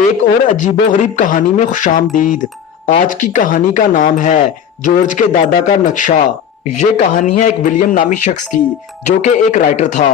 एक और अजीबोगरीब कहानी में खुशामदीद। आज की कहानी का नाम है जॉर्ज के दादा का नक्शा। ये कहानी है एक विलियम नामी शख्स की, जो कि एक राइटर था।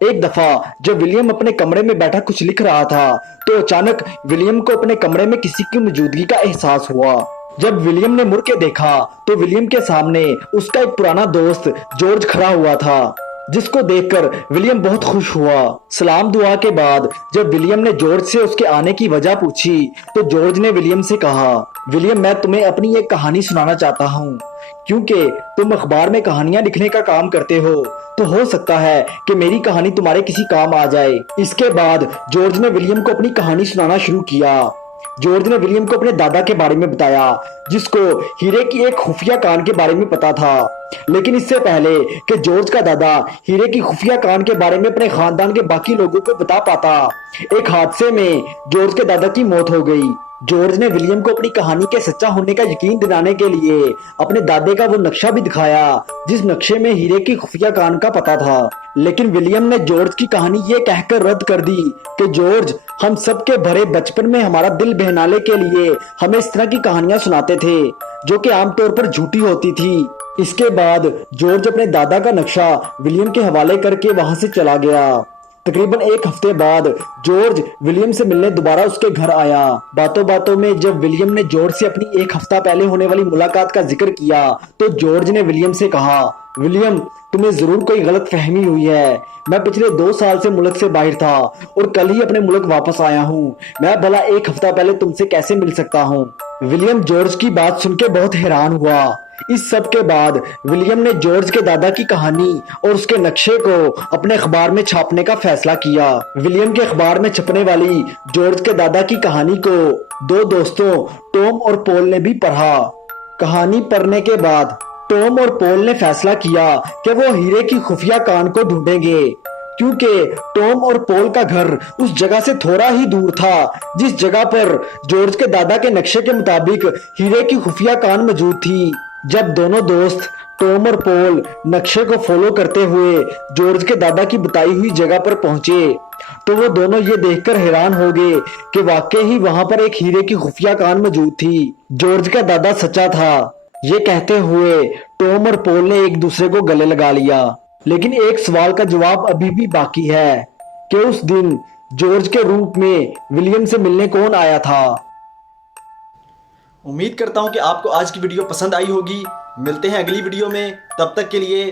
एक दफा जब विलियम अपने कमरे में बैठा कुछ लिख रहा था, तो अचानक विलियम को अपने कमरे में किसी की मौजूदगी का एहसास हुआ। जब विलियम ने मुड़ के देखा तो विलियम के सामने उसका एक पुराना दोस्त जॉर्ज खड़ा हुआ था, जिसको देखकर विलियम बहुत खुश हुआ। सलाम दुआ के बाद जब विलियम ने जॉर्ज से उसके आने की वजह पूछी, तो जॉर्ज ने विलियम से कहा, विलियम, मैं तुम्हें अपनी एक कहानी सुनाना चाहता हूँ। क्योंकि तुम अखबार में कहानियां लिखने का काम करते तो हो सकता है कि मेरी कहानी तुम्हारे किसी काम आ जाए। इसके बाद जॉर्ज ने विलियम को अपनी कहानी सुनाना शुरू किया। जॉर्ज ने विलियम को अपने दादा के बारे में बताया, जिसको हीरे की एक खुफिया कान के बारे में पता था। लेकिन इससे पहले कि जॉर्ज का दादा हीरे की खुफिया कान के बारे में अपने खानदान के बाकी लोगों को बता पाता, एक हादसे में जॉर्ज के दादा की मौत हो गई। जॉर्ज ने विलियम को अपनी कहानी के सच्चा होने का यकीन दिलाने के लिए अपने दादे का वो नक्शा भी दिखाया, जिस नक्शे में हीरे की खुफिया कान का पता था। लेकिन विलियम ने जॉर्ज की कहानी ये कहकर रद्द कर दी कि जॉर्ज, हम सब के भरे बचपन में हमारा दिल बहलाने के लिए हमें इस तरह की कहानियां सुनाते थे, जो कि आमतौर पर झूठी होती थी। इसके बाद जॉर्ज अपने दादा का नक्शा विलियम के हवाले करके वहां से चला गया। तकरीबन एक हफ्ते बाद जॉर्ज विलियम से मिलने दोबारा उसके घर आया। बातों बातों में जब विलियम ने जॉर्ज से अपनी एक हफ्ता पहले होने वाली मुलाकात का जिक्र किया, तो जॉर्ज ने विलियम से कहा, विलियम, तुम्हें जरूर कोई गलत फहमी हुई है। मैं पिछले 2 साल से मुल्क से बाहर था और कल ही अपने मुल्क वापस आया हूँ। मैं भला एक हफ्ता पहले तुमसे कैसे मिल सकता हूँ? विलियम जॉर्ज की बात सुन के बहुत हैरान हुआ। इस सब के बाद विलियम ने जॉर्ज के दादा की कहानी और उसके नक्शे को अपने अखबार में छापने का फैसला किया। विलियम के अखबार में छपने वाली जॉर्ज के दादा की कहानी को 2 दोस्तों टॉम और पॉल ने भी पढ़ा। कहानी पढ़ने के बाद टॉम और पॉल ने फैसला किया कि वो हीरे की खुफिया कान को ढूंढेंगे, क्योंकि टॉम और पॉल का घर उस जगह से थोड़ा ही दूर था जिस जगह पर जॉर्ज के दादा के नक्शे के मुताबिक हीरे की खुफिया कान मौजूद थी। जब दोनों दोस्त टॉम और पॉल नक्शे को फॉलो करते हुए जॉर्ज के दादा की बताई हुई जगह पर पहुंचे, तो वो दोनों ये देखकर हैरान हो गए कि वाकई ही वहां पर एक हीरे की खुफिया कान मौजूद थी। जॉर्ज का दादा सच्चा था। ये कहते हुए टॉम और पॉल ने एक दूसरे को गले लगा लिया। लेकिन एक सवाल का जवाब अभी भी बाकी है कि उस दिन जॉर्ज के रूप में विलियम से मिलने कौन आया था। उम्मीद करता हूं कि आपको आज की वीडियो पसंद आई होगी। मिलते हैं अगली वीडियो में, तब तक के लिए